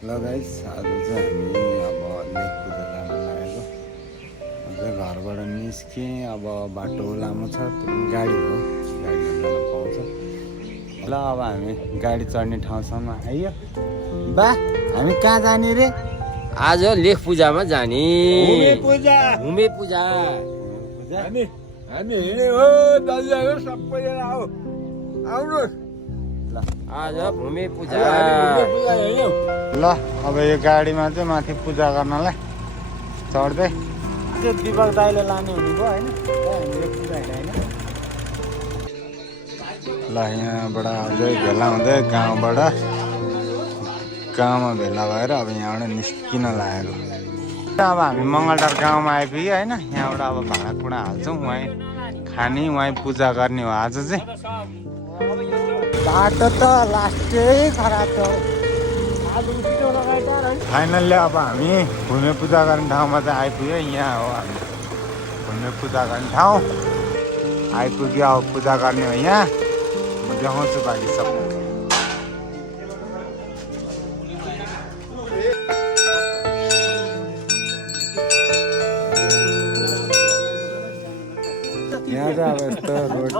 ल गाइस आज चाहिँ हामी अब लेक पूजा जान लागेको चाहिँ घरबाट निस्केँ। अब बाटो लामो छ, गाडी हो, गाडीमा जान पाउँछ। ल अब हामी गाडी चढ्ने ठाउँसम्म आइयो। बा हामी कहाँ जाने रे? आज लेख पूजामा जाने। भूमि पूजा हामी हिँडे हो दाजुभाइहरू सबैजना आउनुहोस्। आज भूमि पूजा। ल अब यो गाडीमा चाहिँ माथि पूजा गर्नलाई चढ्दै त्यो दिपक दाइले लाने हुनुभयो होइन, हामीले पूजा होइन। ल यहाँबाट अझै भेला हुँदै गाउँमा भेला भएर अब यहाँबाट निस्किन लागेको। अब हामी मङ्गलटार गाउँमा आइपुग्यो होइन। यहाँबाट अब भाँडाकुँडा हाल्छौँ, वहीँ खाने वहीँ पूजा गर्ने हो आज चाहिँ। बाटो त लास्टै खराब छ। फाइनल्ली अब हामी भूमि पूजा गर्ने ठाउँमा चाहिँ आइपुग्यो। यहाँ हो हामी भूमि पूजा गर्ने ठाउँ आइपुग्यो। अब पूजा गर्ने हो यहाँ। म देखाउँछु बाँकी सब। यहाँ चाहिँ अब यस्तो रोटी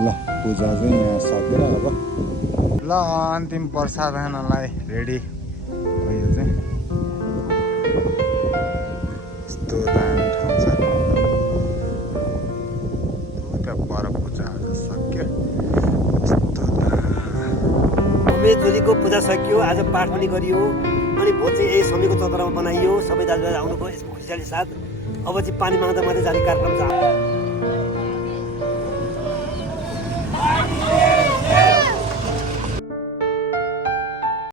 ल पूजा चाहिँ यहाँ सकेर अब ल अन्तिम प्रसाद खानलाई रेडी भयो चाहिँ। यस्तो दामी ठाउँ छ। त्यहाँ पर पूजा आज सक्यो। उमेशजीको पूजा सकियो। आज पाठ पनि गरियो अनि भोज चाहिँ यही समयको चौतारामा बनाइयो। सबै दाजुभाइ आउनुभयो यसको खुसियाली साथ। अब चाहिँ पानी माग्दा मात्रै जाने कार्यक्रम छ।